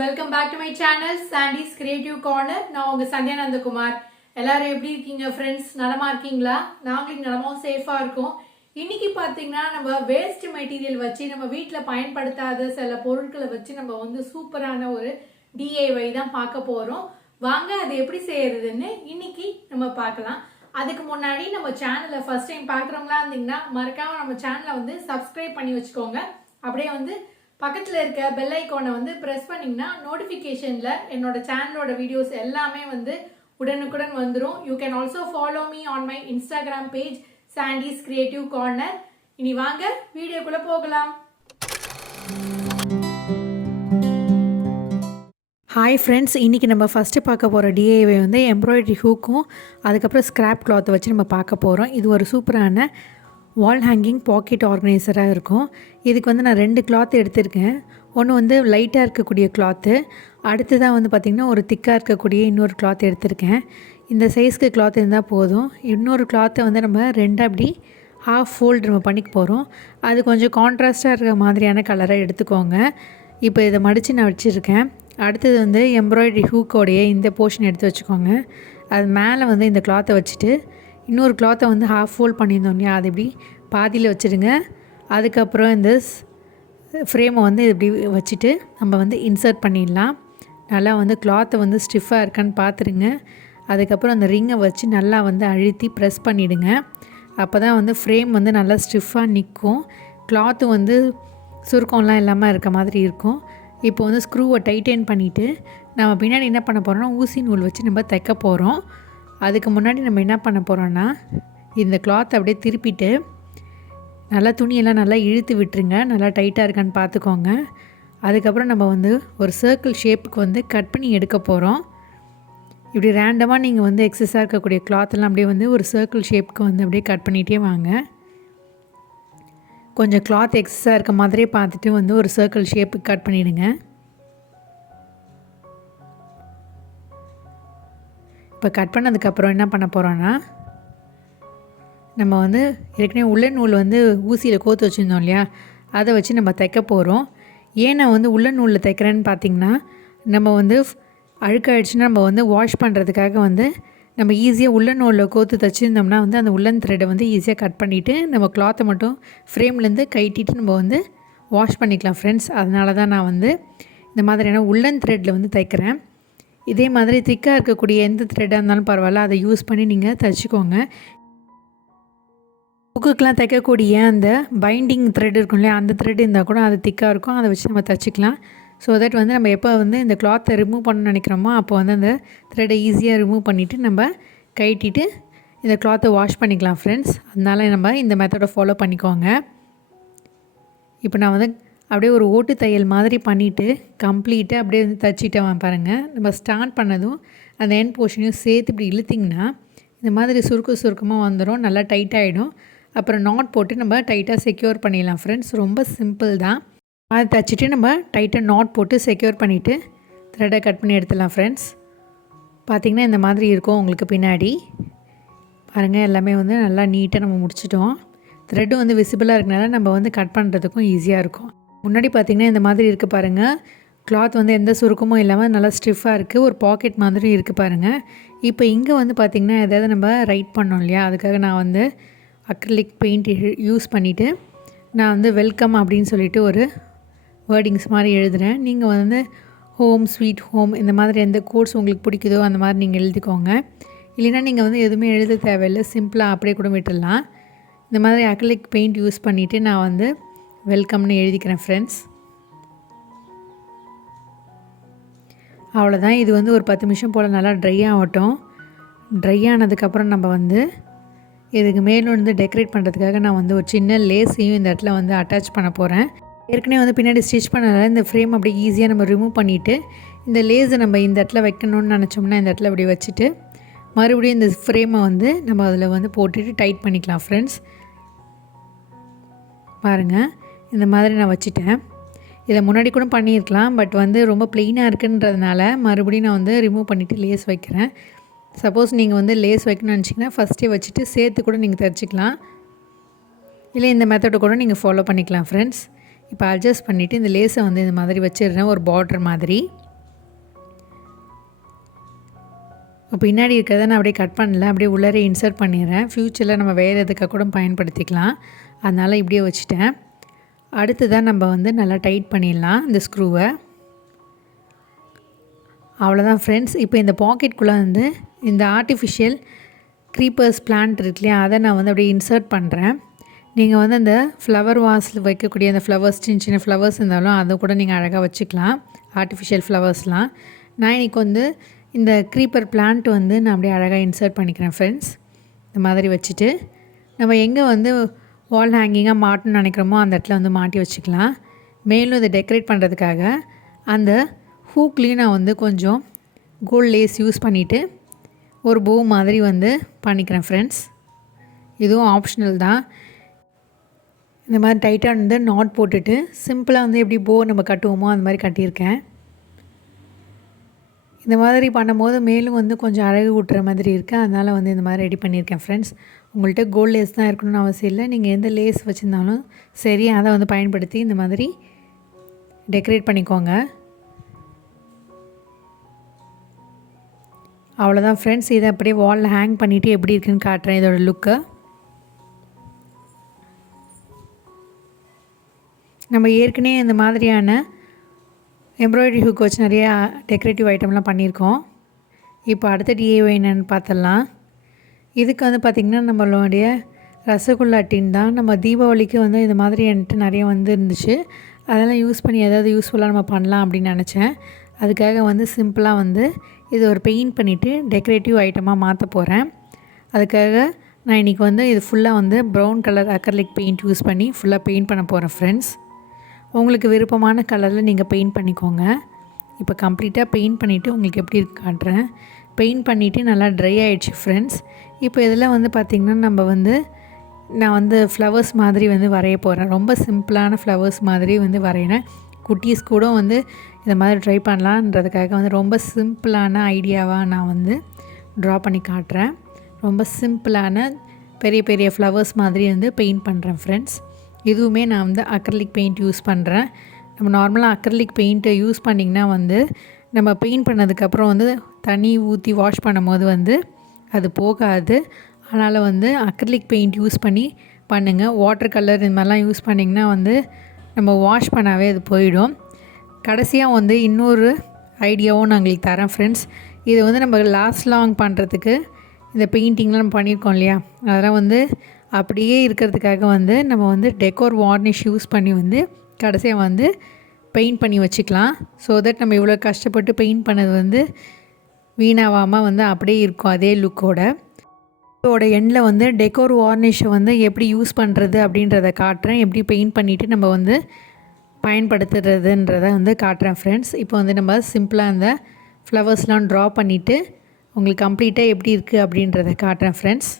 welcome back to my channel Sandy's Creative Corner. நான் உங்க சந்தியா நந்தகுமார். எல்லாரும் எப்படி இருக்கீங்க फ्रेंड्स? நலமா இருக்கீங்களா? நாங்களும் நலமா சேஃபா இருக்கோம். இன்னைக்கு பாத்தீங்கன்னா நம்ம வேஸ்ட் மெட்டீரியல் வச்சு நம்ம வீட்ல பயன்படுத்தாத சில பொருட்களை வச்சு நம்ம வந்து சூப்பரான ஒரு DIY தான் பார்க்க போறோம். வாங்க அது எப்படி செய்யறதுன்னு இன்னைக்கு நம்ம பார்க்கலாம். அதுக்கு முன்னாடி நம்ம சேனலை ஃபர்ஸ்ட் டைம் பார்க்குறவங்களா இருந்தீங்கன்னா மறக்காம நம்ம சேனலை வந்து சப்ஸ்கிரைப் பண்ணி வச்சுக்கோங்க. அப்படியே வந்து பக்கத்தில் இருக்க பெல் ஐக்கானை வந்து ப்ரெஸ் பண்ணிங்கன்னா நோட்டிஃபிகேஷனில் என்னோட சேனலோட வீடியோஸ் எல்லாமே வந்து உடனுக்குடன் வந்துடும். You can also follow me on my Instagram page Sandy's creative corner. இனி வாங்க வீடியோக்குள்ளே போகலாம். ஹாய் ஃப்ரெண்ட்ஸ், இன்றைக்கி நம்ம ஃபஸ்ட்டு பார்க்க போகிற DIY வந்து எம்ப்ராய்டரி ஹூக்கும் அதுக்கப்புறம் ஸ்க்ராப் கிளாத்தை வச்சு நம்ம பார்க்க போகிறோம். இது ஒரு சூப்பரான வால் ஹேங்கிங் பாக்கெட் ஆர்கனைசராக இருக்கும். இதுக்கு வந்து நான் 2 கிளாத் எடுத்திருக்கேன். ஒன்று வந்து லைட்டாக இருக்கக்கூடிய கிளாத்து, அடுத்ததாக வந்து பார்த்திங்கன்னா ஒரு திக்காக இருக்கக்கூடிய இன்னொரு கிளாத் எடுத்திருக்கேன். இந்த சைஸ்க்கு கிளாத் இருந்தால் போதும். இன்னொரு கிளாத்தை வந்து நம்ம 2 அப்படி ஹாஃப் ஃபோல்டு நம்ம பண்ணிக்க போகிறோம். அது கொஞ்சம் கான்ட்ராஸ்ட்டாக இருக்கிற மாதிரியான கலரை எடுத்துக்கோங்க. இப்போ இதை மடித்து நான் வச்சுருக்கேன். அடுத்தது வந்து எம்ப்ராய்டரி ஹூக்கோடைய இந்த போர்ஷன் எடுத்து வச்சுக்கோங்க. அது மேலே வந்து இந்த கிளாத்தை வச்சுட்டு இன்னொரு கிளாத்தை வந்து ஹாஃப் ஃபோல்ட் பண்ணியிருந்தோம் இல்லையா, அது இப்படி பாதியில் வச்சுடுங்க. அதுக்கப்புறம் இந்த ஃப்ரேமை வந்து இப்படி வச்சுட்டு நம்ம வந்து இன்சர்ட் பண்ணிடலாம். நல்லா வந்து கிளாத்தை வந்து ஸ்டிஃபாக இருக்கான்னு பார்த்துருங்க. அதுக்கப்புறம் அந்த ரிங்கை வச்சு நல்லா வந்து அழுத்தி ப்ரெஸ் பண்ணிவிடுங்க. அப்போ தான் வந்து ஃப்ரேம் வந்து நல்லா ஸ்டிஃபாக நிற்கும். கிளாத்து வந்து சுருக்கம்லாம் இல்லாமல் இருக்க மாதிரி இருக்கும். இப்போ வந்து ஸ்க்ரூவை டைட்டன் பண்ணிவிட்டு நம்ம பின்னாடி என்ன பண்ண போகிறோம்னா ஊசி நூல் வச்சு நம்ம தைக்க போகிறோம். அதுக்கு முன்னாடி நம்ம என்ன பண்ண போகிறோன்னா இந்த கிளாத்தை அப்படியே திருப்பிட்டு நல்லா துணியெல்லாம் நல்லா இழுத்து விட்டுருங்க. நல்லா டைட்டாக இருக்கான்னு பார்த்துக்கோங்க. அதுக்கப்புறம் நம்ம வந்து ஒரு சர்க்கிள் ஷேப்புக்கு வந்து கட் பண்ணி எடுக்க போகிறோம். இப்படி ரேண்டமாக நீங்கள் வந்து எக்ஸஸாக இருக்கக்கூடிய கிளாத்தெல்லாம் அப்படியே வந்து ஒரு சர்க்கிள் ஷேப்புக்கு வந்து அப்படியே கட் பண்ணிகிட்டே வாங்க. கொஞ்சம் கிளாத் எக்ஸஸாக இருக்க மாதிரியே பார்த்துட்டு வந்து ஒரு சர்க்கிள் ஷேப்புக்கு கட் பண்ணிவிடுங்க. இப்போ கட் பண்ணதுக்கப்புறம் என்ன பண்ண போகிறோன்னா நம்ம வந்து ஏற்கனவே உள்ளன் நூல் வந்து ஊசியில் கோத்து வச்சுருந்தோம் இல்லையா, அதை வச்சு நம்ம தைக்க போகிறோம். ஏன் நான் வந்து உள்ளன் நூலில் தைக்கிறேன்னு பார்த்திங்கன்னா, நம்ம வந்து அழுக்காயிடுச்சுன்னா நம்ம வந்து வாஷ் பண்ணுறதுக்காக வந்து நம்ம ஈஸியாக உள்ளன் நூலில் கோத்து தைச்சிருந்தோம்னா வந்து அந்த உள்ளன் த்ரெட்டை வந்து ஈஸியாக கட் பண்ணிவிட்டு நம்ம கிளாத்தை மட்டும் ஃப்ரேம்லேருந்து கைட்டிட்டு நம்ம வந்து வாஷ் பண்ணிக்கலாம் ஃப்ரெண்ட்ஸ். அதனால தான் நான் வந்து இந்த மாதிரியான உள்ளன் த்ரெட்டில் வந்து தைக்கிறேன். இதே மாதிரி திக்காக இருக்கக்கூடிய எந்த த்ரெட்டாக இருந்தாலும் பரவாயில்ல, அதை யூஸ் பண்ணி நீங்கள் தைச்சிக்கோங்க. புக்குக்கெலாம் தைக்கக்கூடிய அந்த பைண்டிங் த்ரெட் இருக்கும் இல்லையா, அந்த த்ரெட் இருந்தால் கூட அது திக்காக இருக்கும். அதை வச்சு நம்ம தைச்சிக்கலாம். ஸோ தட் வந்து நம்ம எப்போ வந்து இந்த கிளாத்தை ரிமூவ் பண்ண நினைக்கிறோமோ அப்போ வந்து அந்த த்ரெட்டை ஈஸியாக ரிமூவ் பண்ணிவிட்டு நம்ம கைட்டிட்டு இந்த கிளாத்தை வாஷ் பண்ணிக்கலாம் ஃப்ரெண்ட்ஸ். அதனால நம்ம இந்த மெத்தடை ஃபாலோ பண்ணிக்கோங்க. இப்போ நான் வந்து அப்படியே ஒரு ஓட்டு தையல் மாதிரி பண்ணிவிட்டு கம்ப்ளீட்டாக அப்படியே வந்து தைச்சிட்டேன் பாருங்கள். நம்ம ஸ்டார்ட் பண்ணதும் அந்த எண்ட் போர்ஷனையும் சேர்த்து இப்படி இழுத்திங்கன்னா இந்த மாதிரி சுருக்கமாக வந்துடும், நல்லா டைட்டாகிடும். அப்புறம் நாட் போட்டு நம்ம டைட்டாக செக்யூர் பண்ணிடலாம் ஃப்ரெண்ட்ஸ். ரொம்ப சிம்பிள் தான். அதை தைச்சிட்டு நம்ம டைட்டாக நாட் போட்டு செக்யூர் பண்ணிவிட்டு த்ரெட்டை கட் பண்ணி எடுத்துடலாம் ஃப்ரெண்ட்ஸ். பார்த்திங்கன்னா இந்த மாதிரி இருக்கும் உங்களுக்கு பின்னாடி. பாருங்கள், எல்லாமே வந்து நல்லா நீட்டாக நம்ம முடிச்சிட்டோம். த்ரெட்டு வந்து விசிபிளாக இருக்கனால நம்ம வந்து கட் பண்ணுறதுக்கும் ஈஸியாக இருக்கும். முன்னாடி பார்த்திங்கன்னா இந்த மாதிரி இருக்குது பாருங்கள். கிளாத் வந்து எந்த சுருக்கமும் இல்லாமல் நல்லா ஸ்டிஃபாக இருக்குது. ஒரு பாக்கெட் மாதிரி இருக்குது பாருங்கள். இப்போ இங்கே வந்து பார்த்திங்கன்னா எதாவது நம்ம ரைட் பண்ணோம் இல்லையா, அதுக்காக நான் வந்து அக்ரிலிக் பெயிண்ட் யூஸ் பண்ணிவிட்டு நான் வந்து வெல்கம் அப்படின்னு சொல்லிட்டு ஒரு வேர்டிங்ஸ் மாதிரி எழுதுகிறேன். நீங்கள் வந்து ஹோம் ஸ்வீட் ஹோம் இந்த மாதிரி எந்த கோட்ஸ் உங்களுக்கு பிடிக்குதோ அந்த மாதிரி நீங்கள் எழுதிக்கோங்க. இல்லைன்னா நீங்கள் வந்து எதுவுமே எழுத தேவையில்லை, சிம்பிளாக அப்படியே கூட விட்டுடலாம். இந்த மாதிரி அக்ரிலிக் பெயிண்ட் யூஸ் பண்ணிவிட்டு நான் வந்து வெல்கம்னு எழுதிக்கிறேன் ஃப்ரெண்ட்ஸ். அவ்வளோதான். இது வந்து ஒரு 10 நிமிஷம் போல் நல்லா ட்ரை ஆகட்டும். ட்ரை ஆனதுக்கப்புறம் நம்ம வந்து இதுக்கு மேலே வந்து டெக்கரேட் பண்ணுறதுக்காக நான் வந்து ஒரு சின்ன லேஸையும் இந்த இடத்துல வந்து அட்டாச் பண்ண போகிறேன். ஏற்கனவே வந்து பின்னாடி ஸ்டிச் பண்ணதால் இந்த ஃப்ரேம் அப்படியே ஈஸியாக நம்ம ரிமூவ் பண்ணிவிட்டு இந்த லேஸை நம்ம இந்த இடத்துல வைக்கணும்னு நினச்சோம்னா இந்த இடத்துல அப்படி வச்சுட்டு மறுபடியும் இந்த ஃப்ரேமை வந்து நம்ம அதில் வந்து போட்டுட்டு டைட் பண்ணிக்கலாம் ஃப்ரெண்ட்ஸ். பாருங்கள், இந்த மாதிரி நான் வச்சுட்டேன். இதை முன்னாடி கூட பண்ணியிருக்கலாம், பட் வந்து ரொம்ப ப்ளெயினாக இருக்குன்றதுனால மறுபடியும் நான் வந்து ரிமூவ் பண்ணிவிட்டு லேஸ் வைக்கிறேன். சப்போஸ் நீங்கள் வந்து லேஸ் வைக்கணும்னு நினச்சிங்கன்னா ஃபஸ்ட்டே வச்சுட்டு சேர்த்து கூட நீங்கள் தைச்சிக்கலாம். இல்லை இந்த மெத்தடை கூட நீங்கள் ஃபாலோ பண்ணிக்கலாம் ஃப்ரெண்ட்ஸ். இப்போ அட்ஜஸ்ட் பண்ணிவிட்டு இந்த லேஸை வந்து இந்த மாதிரி வச்சிடுறேன், ஒரு பார்டர் மாதிரி. பின்னாடி இருக்கிறத நான் அப்படியே கட் பண்ணல, அப்படியே உள்ளே இன்சர்ட் பண்ணிடுறேன். ஃப்யூச்சரில் நம்ம வேறு எதுக்காக கூட பயன்படுத்திக்கலாம், அதனால் இப்படியே வச்சுட்டேன். அடுத்ததான் நம்ம வந்து நல்லா டைட் பண்ணிடலாம் இந்த ஸ்க்ரூவை. அவ்வளோதான் ஃப்ரெண்ட்ஸ். இப்போ இந்த பாக்கெட்குள்ளே வந்து இந்த ஆர்டிஃபிஷியல் க்ரீப்பர்ஸ் பிளான்ட் இருக்கு இல்லையா, அதை நான் வந்து அப்படியே இன்சர்ட் பண்ணுறேன். நீங்கள் வந்து அந்த ஃப்ளவர் வாஸில் வைக்கக்கூடிய அந்த ஃப்ளவர்ஸ், சின்ன சின்ன ஃப்ளவர்ஸ் இருந்தாலும் அதை கூட நீங்கள் அழகாக வச்சுக்கலாம், ஆர்டிஃபிஷியல் ஃப்ளவர்ஸ்லாம். நான் இன்றைக்கி வந்து இந்த க்ரீப்பர் பிளான்ட் வந்து நான் அப்படியே அழகாக இன்சர்ட் பண்ணிக்கிறேன் ஃப்ரெண்ட்ஸ். இந்த மாதிரி வச்சுட்டு நம்ம எங்கே வந்து வால் ஹேங்கிங்காக மாட்டணும்னு நினைக்கிறோமோ அந்த இடத்துல வந்து மாட்டி வச்சுக்கலாம். மேலும் இதை டெக்கரேட் பண்ணுறதுக்காக அந்த ஹூக்லேயும் நான் வந்து கொஞ்சம் கோல்ட் லேஸ் யூஸ் பண்ணிவிட்டு ஒரு போ மாதிரி வந்து பண்ணிக்கிறேன் ஃப்ரெண்ட்ஸ். இதுவும் ஆப்ஷனல் தான். இந்த மாதிரி டைட்டாக வந்து நாட் போட்டுட்டு சிம்பிளாக வந்து எப்படி போ நம்ம கட்டுவோமோ அந்த மாதிரி கட்டியிருக்கேன். இந்த மாதிரி பண்ணும்போது மேலும் வந்து கொஞ்சம் அழகு ஊட்டுற மாதிரி இருக்குது, அதனால் வந்து இந்த மாதிரி ரெடி பண்ணியிருக்கேன் ஃப்ரெண்ட்ஸ். உங்கள்கிட்ட கோல்ட் லேஸ் தான் இருக்கணும்னு அவசியம் இல்லை, நீங்கள் எந்த லேஸ் வச்சுருந்தாலும் சரி அதை வந்து பயன்படுத்தி இந்த மாதிரி டெக்கரேட் பண்ணிக்கோங்க. அவ்வளோதான் ஃப்ரெண்ட்ஸ். இதை அப்படியே வாலில் ஹேங் பண்ணிவிட்டு எப்படி இருக்குன்னு காட்டுறேன் இதோட லுக்கை. நம்ம ஏற்கனவே இந்த மாதிரியான எம்ப்ராய்டரி ஹுக் வச்சு நிறைய டெக்கரேட்டிவ் ஐட்டம்லாம் பண்ணியிருக்கோம். இப்போ அடுத்த டிஐஒய் என்னென்னு பார்த்துடலாம். இதுக்கு வந்து பார்த்திங்கன்னா நம்மளுடைய ரசகுல்லா டின் தான். நம்ம தீபாவளிக்கு வந்து இந்த மாதிரி என்கிட்ட நிறைய வந்து இருந்துச்சு, அதெல்லாம் யூஸ் பண்ணி ஏதாவது யூஸ்ஃபுல்லாக நம்ம பண்ணலாம் அப்படின்னு நினச்சேன். அதுக்காக வந்து சிம்பிளாக வந்து இது ஒரு பெயிண்ட் பண்ணிவிட்டு டெக்கரேட்டிவ் ஐட்டமாக மாற்ற போகிறேன். அதுக்காக நான் இன்றைக்கி வந்து இது ஃபுல்லாக வந்து brown colour acrylic paint use பண்ணி ஃபுல்லாக பெயிண்ட் பண்ண போகிறேன் ஃப்ரெண்ட்ஸ். உங்களுக்கு விருப்பமான கலரில் நீங்கள் பெயிண்ட் பண்ணிக்கோங்க. இப்போ கம்ப்ளீட்டாக பெயிண்ட் பண்ணிவிட்டு உங்களுக்கு எப்படி காட்டுறேன். பெயிண்ட் பண்ணிவிட்டு நல்லா ட்ரை ஆகிடுச்சு ஃப்ரெண்ட்ஸ். இப்போ இதில் வந்து பார்த்திங்கன்னா நம்ம வந்து நான் வந்து ஃப்ளவர்ஸ் மாதிரி வந்து வரைய போகிறேன். ரொம்ப சிம்பிளான ஃப்ளவர்ஸ் மாதிரி வந்து வரையினேன். குட்டீஸ் கூட வந்து இந்த மாதிரி ட்ரை பண்ணலான்றதுக்காக வந்து ரொம்ப சிம்பிளான ஐடியாவாக நான் வந்து ட்ரா பண்ணி காட்டுறேன். ரொம்ப சிம்பிளான பெரிய பெரிய ஃப்ளவர்ஸ் மாதிரி வந்து பெயிண்ட் பண்ணுறேன் ஃப்ரெண்ட்ஸ். இதுவுமே நான் வந்து அக்ரிலிக் பெயிண்ட் யூஸ் பண்ணுறேன். நம்ம நார்மலாக அக்ரிலிக் பெயிண்ட்டை யூஸ் பண்ணிங்கன்னா வந்து நம்ம பெயிண்ட் பண்ணதுக்கப்புறம் வந்து தண்ணி ஊற்றி வாஷ் பண்ணும்போது வந்து அது போகாது. அதனால் வந்து அக்ரிலிக் பெயிண்ட் யூஸ் பண்ணி பண்ணுங்கள். வாட்டர் கலர் இந்த மாதிரிலாம் யூஸ் பண்ணிங்கன்னா வந்து நம்ம வாஷ் பண்ணாவே அது போயிடும். கடைசியாக வந்து இன்னொரு ஐடியாவும் நான் உங்களுக்கு தரேன் ஃப்ரெண்ட்ஸ். இது வந்து நம்ம லாஸ்ட் லாங் பண்ணுறதுக்கு இந்த பெயிண்டிங்லாம் நம்ம பண்ணியிருக்கோம் இல்லையா, அதெல்லாம் வந்து அப்படியே இருக்கிறதுக்காக வந்து நம்ம வந்து டெக்கோர் வார்னிஷ் யூஸ் பண்ணி வந்து கடைசியாக வந்து பெயிண்ட் பண்ணி வச்சுக்கலாம். ஸோ தட் நம்ம இவ்வளோ கஷ்டப்பட்டு பெயிண்ட் பண்ணது வந்து வீணாகாமல் வந்து அப்படியே இருக்கும் அதே லுக்கோட. இதோட எண்டில் வந்து டெக்கோர் வார்னிஷை வந்து எப்படி யூஸ் பண்ணுறது அப்படின்றத காட்டுறேன். எப்படி பெயிண்ட் பண்ணிவிட்டு நம்ம வந்து பயன்படுத்துறதுன்றதை வந்து காட்டுறேன் ஃப்ரெண்ட்ஸ். இப்போ வந்து நம்ம சிம்பிளாக அந்த ஃப்ளவர்ஸ்லாம் ட்ரா பண்ணிவிட்டு உங்களுக்கு கம்ப்ளீட்டாக எப்படி இருக்குது அப்படின்றத காட்டுறேன் ஃப்ரெண்ட்ஸ்.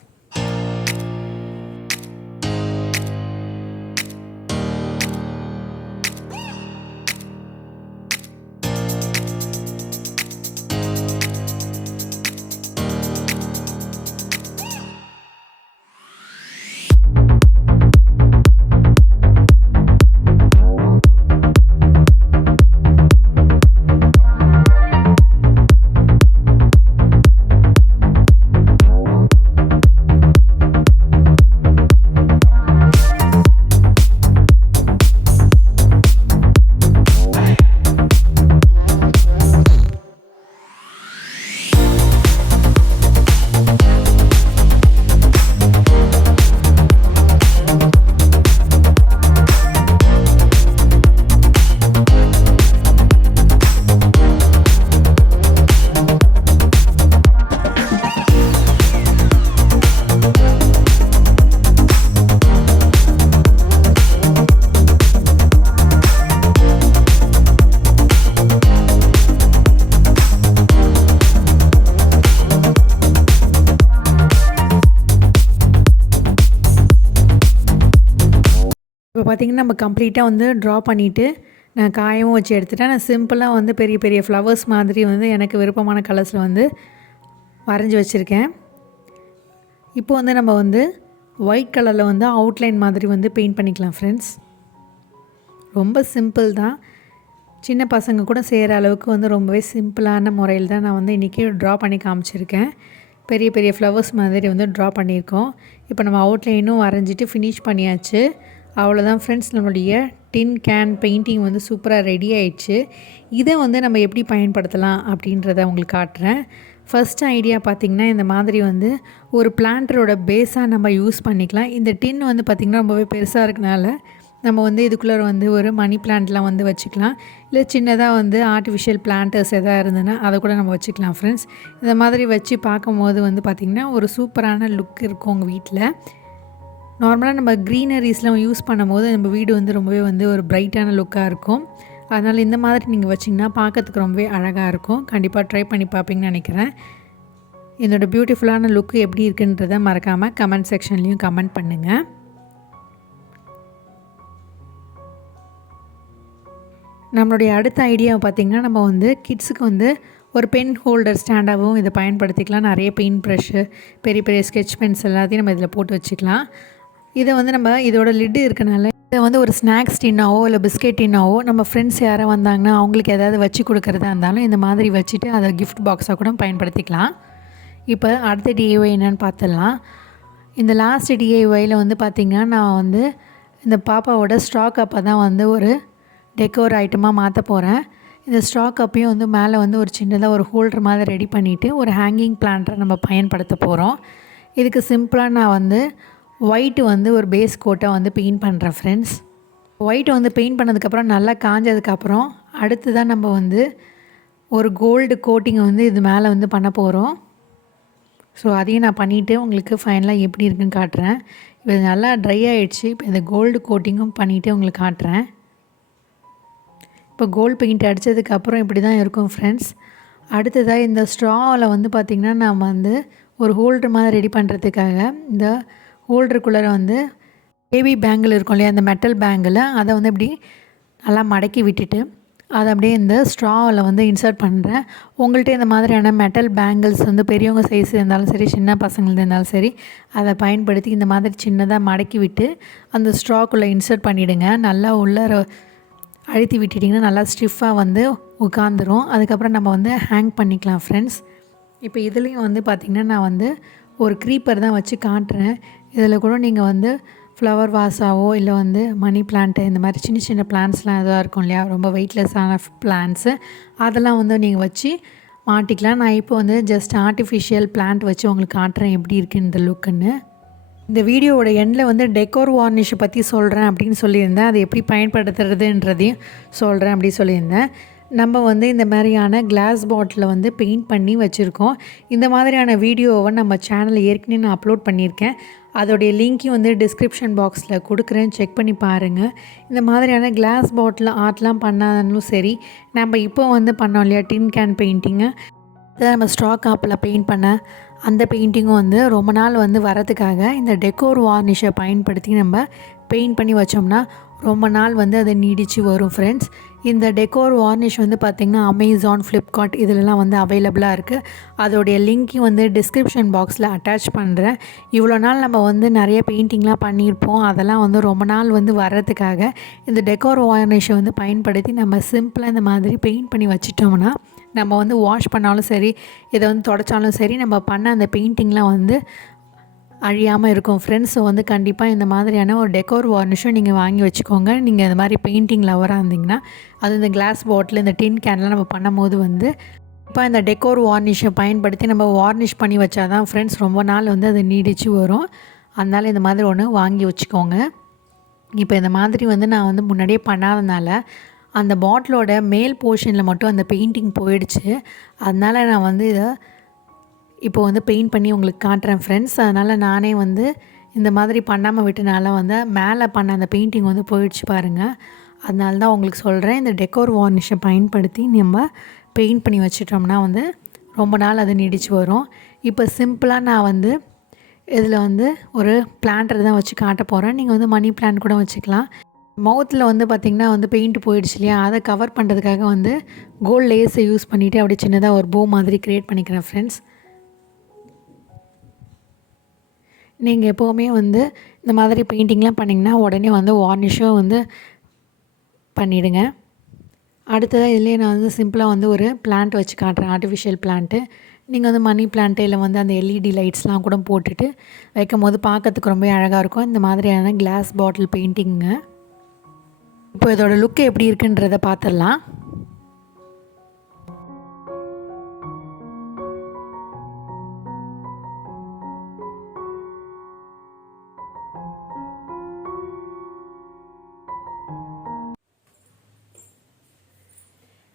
இப்போ பார்த்திங்கன்னா நம்ம கம்ப்ளீட்டாக வந்து ட்ரா பண்ணிவிட்டு நான் காயவும் வச்சு எடுத்துட்டேன். நான் சிம்பிளாக வந்து பெரிய பெரிய ஃப்ளவர்ஸ் மாதிரி வந்து எனக்கு விருப்பமான கலர்ஸில் வந்து வரைஞ்சி வச்சுருக்கேன். இப்போ வந்து நம்ம வந்து ஒயிட் கலரில் வந்து அவுட்லைன் மாதிரி வந்து பெயிண்ட் பண்ணிக்கலாம் ஃப்ரெண்ட்ஸ். ரொம்ப சிம்பிள் தான். சின்ன பசங்க கூட செய்கிற அளவுக்கு வந்து ரொம்பவே சிம்பிளான முறையில் தான் நான் வந்து இன்றைக்கி ட்ரா பண்ணி காமிச்சிருக்கேன். பெரிய பெரிய ஃப்ளவர்ஸ் மாதிரி வந்து ட்ரா பண்ணியிருக்கோம். இப்போ நம்ம அவுட்லைனும் வரைஞ்சிட்டு ஃபினிஷ் பண்ணியாச்சு. அவ்வளோதான் ஃப்ரெண்ட்ஸ், நம்மளுடைய டின் கேன் பெயிண்டிங் வந்து சூப்பராக ரெடி ஆயிடுச்சு. இதை வந்து நம்ம எப்படி பயன்படுத்தலாம் அப்படின்றத உங்களுக்கு காட்டுறேன். ஃபஸ்ட் ஐடியா பார்த்திங்கன்னா, இந்த மாதிரி வந்து ஒரு பிளான்டரோட பேஸாக நம்ம யூஸ் பண்ணிக்கலாம். இந்த டின் வந்து பார்த்திங்கன்னா ரொம்பவே பெருசாக இருக்கனால நம்ம வந்து இதுக்குள்ளே வந்து ஒரு மணி பிளான்ட்லாம் வந்து வச்சுக்கலாம். இல்லை சின்னதாக வந்து ஆர்டிஃபிஷியல் பிளான்ட்டர்ஸ் எதாவது இருந்ததுன்னா அதை கூட நம்ம வச்சுக்கலாம் ஃப்ரெண்ட்ஸ். இந்த மாதிரி வச்சு பார்க்கும்போது வந்து பார்த்திங்கன்னா ஒரு சூப்பரான லுக் இருக்கும் உங்கள் வீட்டில். நார்மலாக நம்ம க்ரீனரிஸ்லாம் யூஸ் பண்ணும்போது நம்ம வீடு வந்து ரொம்பவே வந்து ஒரு பிரைட்டான லுக்காக இருக்கும். அதனால் இந்த மாதிரி நீங்கள் வச்சிங்கன்னா பார்க்கறதுக்கு ரொம்பவே அழகாக இருக்கும். கண்டிப்பாக ட்ரை பண்ணி பார்ப்பீங்கன்னு நினைக்கிறேன். என்னோடய பியூட்டிஃபுல்லான லுக்கு எப்படி இருக்குன்றதை மறக்காமல் கமெண்ட் செக்ஷன்லேயும் கமெண்ட் பண்ணுங்கள். நம்மளுடைய அடுத்த ஐடியாவை பார்த்திங்கன்னா, நம்ம வந்து கிட்ஸுக்கு வந்து ஒரு பென் ஹோல்டர் ஸ்டாண்டாகவும் இதை பயன்படுத்திக்கலாம். நிறைய பெயிண்ட் ப்ரஷ்ஷு, பெரிய பெரிய ஸ்கெட்ச் பென்ஸ் எல்லாத்தையும் நம்ம இதில் போட்டு வச்சுக்கலாம். இதை வந்து நம்ம இதோட லிட்டு இருக்கனால இதை வந்து ஒரு ஸ்நாக்ஸ் டின்னாவோ இல்லை பிஸ்கெட் டின்னாவோ நம்ம ஃப்ரெண்ட்ஸ் யாராவது வந்தாங்கன்னா அவங்களுக்கு ஏதாவது வச்சு கொடுக்குறதா இருந்தாலும் இந்த மாதிரி வச்சுட்டு அதை கிஃப்ட் பாக்ஸாக கூட பயன்படுத்திக்கலாம். இப்போ அடுத்த டிஐஒய் என்னென்னு பார்த்துடலாம். இந்த லாஸ்ட் டிஐஒயில் வந்து பார்த்திங்கன்னா, நான் வந்து இந்த பாப்பாவோட ஸ்ட்ரா கப்பை தான் வந்து ஒரு டெக்கோர் ஐட்டமாக மாற்ற போகிறேன். இந்த ஸ்ட்ரா கப்பையும் வந்து மேலே வந்து ஒரு சின்னதாக ஒரு ஹோல்டர் மாதிரி ரெடி பண்ணிவிட்டு ஒரு ஹேங்கிங் பிளான்ட்டை நம்ம பயன்படுத்த போகிறோம். இதுக்கு சிம்பிளாக நான் வந்து ஒயிட்டு வந்து ஒரு பேஸ் கோட்டாக வந்து பெயிண்ட் பண்ணுறேன் ஃப்ரெண்ட்ஸ். ஒயிட்டை வந்து பெயிண்ட் பண்ணதுக்கப்புறம் நல்லா காஞ்சதுக்கப்புறம் அடுத்து தான் நம்ம வந்து ஒரு கோல்டு கோட்டிங்கை வந்து இது மேலே வந்து பண்ண போகிறோம். ஸோ அதையும் நான் பண்ணிவிட்டு உங்களுக்கு ஃபைனலாக எப்படி இருக்குன்னு காட்டுறேன். இப்போ இது நல்லா ட்ரை ஆகிடுச்சு. இப்போ இந்த கோல்டு கோட்டிங்கும் பண்ணிவிட்டு உங்களுக்கு காட்டுறேன். இப்போ கோல்டு பெயிண்ட் அடித்ததுக்கப்புறம் இப்படி தான் இருக்கும் ஃப்ரெண்ட்ஸ். அடுத்ததாக இந்த ஸ்ட்ராவில் வந்து பார்த்திங்கன்னா, நான் வந்து ஒரு ஹோல்டர் மாதிரி ரெடி பண்ணுறதுக்காக இந்த ஹோல்டருக்குள்ளே வந்து பேபி பேங்கிள் இருக்கும் இல்லையா, அந்த மெட்டல் பேங்கில் அதை வந்து இப்படி நல்லா மடக்கி விட்டுட்டு அதை அப்படியே இந்த ஸ்ட்ராவில் வந்து இன்சர்ட் பண்ணுறேன். உங்கள்கிட்ட இந்த மாதிரியான மெட்டல் பேங்கிள்ஸ் வந்து பெரியவங்க சைஸ் இருந்தாலும் சரி, சின்ன பசங்களுக்கு இருந்தாலும் சரி, அதை பயன்படுத்தி இந்த மாதிரி சின்னதாக மடக்கி விட்டு அந்த ஸ்ட்ராக்குள்ளே இன்சர்ட் பண்ணிவிடுங்க. நல்லா உள்ள அழுத்தி விட்டுட்டிங்கன்னா நல்லா ஸ்டிஃபாக வந்து உட்காந்துரும். அதுக்கப்புறம் நம்ம வந்து ஹேங் பண்ணிக்கலாம் ஃப்ரெண்ட்ஸ். இப்போ இதுலேயும் வந்து பார்த்திங்கன்னா, நான் வந்து ஒரு க்ரீப்பர் தான் வச்சு காட்டுறேன். இதில் கூட நீங்கள் வந்து ஃப்ளவர் வாஸாவோ இல்லை வந்து மணி பிளான்ட்டு இந்த மாதிரி சின்ன சின்ன பிளான்ட்ஸ்லாம் எதாவது இருக்கும் இல்லையா, ரொம்ப வெயிட்லெஸ்ஸான பிளான்ட்ஸு, அதெல்லாம் வந்து நீங்கள் வச்சு மாட்டிக்கலாம். நான் இப்போ வந்து ஜஸ்ட் ஆர்டிஃபிஷியல் பிளான்ட் வச்சு உங்களுக்கு காட்டுறேன் எப்படி இருக்குது இந்த லுக்குன்னு. இந்த வீடியோவோட எண்டில் வந்து டெக்கோர் வார்னிஷை பற்றி சொல்கிறேன் அப்படின்னு சொல்லியிருந்தேன். அதை எப்படி பயன்படுத்துறதுன்றதையும் சொல்கிறேன் அப்படி சொல்லியிருந்தேன். நம்ம வந்து இந்த மாதிரியான கிளாஸ் பாட்டிலில் வந்து பெயிண்ட் பண்ணி வச்சுருக்கோம். இந்த மாதிரியான வீடியோவை நம்ம சேனலில் ஏற்கனவே நான் அப்லோட் பண்ணியிருக்கேன். அதோடைய லிங்க்கையும் வந்து டிஸ்கிரிப்ஷன் பாக்ஸில் கொடுக்குறேன், செக் பண்ணி பாருங்கள். இந்த மாதிரியான கிளாஸ் பாட்டில் ஆர்ட்லாம் பண்ணாலும் சரி, நம்ம இப்போ வந்து பண்ணோம் இல்லையா டின் கேன் பெயிண்டிங்கு, அதை நம்ம ஸ்ட்ரா காப்பில் பெயிண்ட் பண்ண அந்த பெயிண்டிங்கும் வந்து ரொம்ப நாள் வந்து வரதுக்காக இந்த டெக்கோர் வார்னிஷை பயன்படுத்தி நம்ம பெயிண்ட் பண்ணி வச்சோம்னா ரொம்ப நாள் வந்து அது நீடிச்சு வரும் ஃப்ரெண்ட்ஸ். இந்த டெக்கோர் வார்னிஷ் வந்து பார்த்திங்கன்னா அமேசான், ஃப்ளிப்கார்ட் இதிலலாம் வந்து அவைலபிளாக இருக்குது. அதோடைய லிங்க்கையும் வந்து டிஸ்கிரிப்ஷன் பாக்ஸில் அட்டாச் பண்ணுறேன். இவ்வளோ நாள் நம்ம வந்து நிறைய பெயிண்டிங்லாம் பண்ணியிருப்போம். அதெல்லாம் வந்து ரொம்ப நாள் வந்து வர்றதுக்காக இந்த டெக்கோர் வார்னிஷை வந்து பயன்படுத்தி நம்ம சிம்பிளாக இந்த மாதிரி பெயிண்ட் பண்ணி வச்சிட்டோம்னா நம்ம வந்து வாஷ் பண்ணாலும் சரி, இதை வந்து தொடச்சாலும் சரி, நம்ம பண்ண அந்த பெயிண்டிங்லாம் வந்து அழியாமல் இருக்கும் ஃப்ரெண்ட்ஸ். ஸோ வந்து கண்டிப்பாக இந்த மாதிரியான ஒரு டெக்கோர் வார்னிஷும் நீங்கள் வாங்கி வச்சுக்கோங்க. நீங்கள் இந்த மாதிரி பெயிண்டிங் லவராக இருந்தீங்கன்னா, அது இந்த கிளாஸ் பாட்டில், இந்த டின் கேன்லாம் நம்ம பண்ணும்போது வந்து இப்போ இந்த டெக்கோர் வார்னிஷை பயன்படுத்தி நம்ம வார்னிஷ் பண்ணி வச்சா தான் ஃப்ரெண்ட்ஸ் ரொம்ப நாள் வந்து அது நீடிச்சு வரும். அதனால் இந்த மாதிரி ஒன்று வாங்கி வச்சுக்கோங்க. இப்போ இந்த மாதிரி வந்து நான் வந்து முன்னாடியே பண்ணாதனால அந்த பாட்டிலோட மேல் போர்ஷனில் மட்டும் அந்த பெயிண்டிங் போயிடுச்சு. அதனால் நான் வந்து இதை இப்போ வந்து பெயிண்ட் பண்ணி உங்களுக்கு காட்டுறேன் ஃப்ரெண்ட்ஸ். அதனால் நானே வந்து இந்த மாதிரி பண்ணாமல் விட்டனால வந்து மேலே பண்ண அந்த பெயிண்டிங் வந்து போயிடுச்சு பாருங்கள். அதனால தான் உங்களுக்கு சொல்கிறேன், இந்த டெக்கோர் வார்னிஷை பயன்படுத்தி நம்ம பெயிண்ட் பண்ணி வச்சிட்டோம்னா வந்து ரொம்ப நாள் அது நீடிச்சு வரும். இப்போ சிம்பிளாக நான் வந்து இதில் வந்து ஒரு பிளான்டர் தான் வச்சு காட்ட போகிறேன். நீங்கள் வந்து மணி பிளான்ட் கூட வச்சுக்கலாம். மவுத்தில் வந்து பார்த்திங்கன்னா வந்து பெயிண்ட் போயிடுச்சு இல்லையா, அதை கவர் பண்ணுறதுக்காக வந்து கோல்ட் லேஸை யூஸ் பண்ணிவிட்டு அப்படியே சின்னதாக ஒரு போ மாதிரி க்ரியேட் பண்ணிக்கிறேன் ஃப்ரெண்ட்ஸ். நீங்கள் எப்போவுமே வந்து இந்த மாதிரி பெயிண்டிங்லாம் பண்ணிங்கன்னா உடனே வந்து வார்னிஷும் வந்து பண்ணிவிடுங்க. அடுத்ததாக இதிலே நான் வந்து சிம்பிளாக வந்து ஒரு பிளான்ட் வச்சு காட்டுறேன், ஆர்டிஃபிஷியல் பிளான்ட்டு. நீங்கள் வந்து மணி பிளான்ட்டு இல்லை வந்து அந்த எல்இடி லைட்ஸ்லாம் கூட போட்டுட்டு வைக்கும் போது பார்க்கறதுக்கு ரொம்ப அழகாக இருக்கும். இந்த மாதிரியான கிளாஸ் பாட்டில் பெயிண்டிங்க. இப்போ இதோட லுக் எப்படி இருக்குன்றதை பார்த்துடலாம்.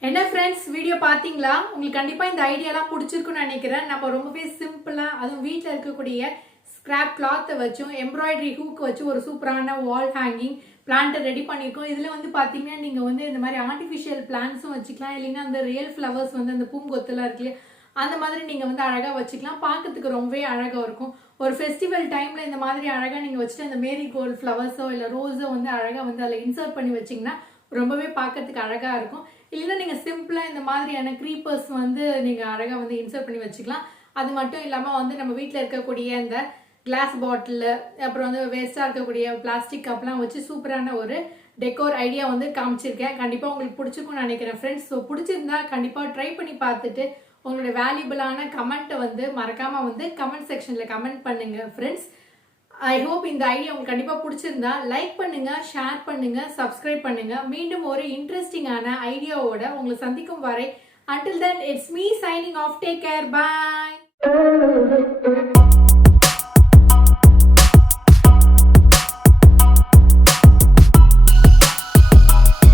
என்ன ஃப்ரெண்ட்ஸ், வீடியோ பார்த்தீங்களா? உங்களுக்கு கண்டிப்பாக இந்த ஐடியாலாம் பிடிச்சிருக்குன்னு நினைக்கிறேன். நம்ம ரொம்பவே சிம்பிளாக, அதுவும் வீட்டில் இருக்கக்கூடிய ஸ்க்ராப் கிளாத்தை வச்சும் எம்ப்ராய்டரி ஹூக் வச்சு ஒரு சூப்பரான வால் ஹேங்கிங் பிளான்ட்டை ரெடி பண்ணியிருக்கோம். இதில் வந்து பார்த்தீங்கன்னா நீங்கள் வந்து இந்த மாதிரி ஆர்டிஃபிஷியல் பிளான்ட்ஸும் வச்சுக்கலாம், இல்லைன்னா அந்த ரியல் ஃப்ளவர்ஸ் வந்து அந்த பூங்கொத்தெல்லாம் இருக்கு இல்லையா, அந்த மாதிரி நீங்கள் வந்து அழகாக வச்சுக்கலாம். பார்க்கறதுக்கு ரொம்பவே அழகாக இருக்கும். ஒரு ஃபெஸ்டிவல் டைமில் இந்த மாதிரி அழகாக நீங்கள் வச்சுட்டு அந்த மேரி கோல்டு ஃப்ளவர்ஸோ இல்லை ரோஸோ வந்து அழகாக வந்து அதில் இன்சர்ட் பண்ணி வச்சிங்கன்னா ரொம்பவே பார்க்கறதுக்கு அழகாக இருக்கும். இல்லைன்னா நீங்கள் சிம்பிளாக இந்த மாதிரியான க்ரீப்பர்ஸ் வந்து நீங்கள் அழகாக வந்து இன்சர்ட் பண்ணி வச்சுக்கலாம். அது மட்டும் இல்லாமல் வந்து நம்ம வீட்டில் இருக்கக்கூடிய இந்த கிளாஸ் பாட்டில், அப்புறம் வந்து வேஸ்ட்டாக இருக்கக்கூடிய பிளாஸ்டிக் கப்லாம் வச்சு சூப்பரான ஒரு டெக்கோர் ஐடியா வந்து காமிச்சிருக்கேன். கண்டிப்பாக உங்களுக்கு பிடிச்சிருக்கும்னு நினைக்கிறேன் ஃப்ரெண்ட்ஸ். ஸோ பிடிச்சிருந்தா கண்டிப்பாக ட்ரை பண்ணி பார்த்துட்டு உங்களுடைய வேல்யூபிளான கமெண்ட்டை வந்து மறக்காமல் வந்து கமெண்ட் செக்ஷனில் கமெண்ட் பண்ணுங்கள் ஃப்ரெண்ட்ஸ். ஐ ஹோப் இந்த ஐடியா உங்களுக்கு கண்டிப்பாக பிடிச்சிருந்தா லைக் பண்ணுங்க, ஷேர் பண்ணுங்க, சப்ஸ்கிரைப் பண்ணுங்க. மீண்டும் ஒரு இன்ட்ரெஸ்டிங்கான ஐடியாவோட உங்களை சந்திக்கும் வரை, until then it's me signing off. Take care. Bye.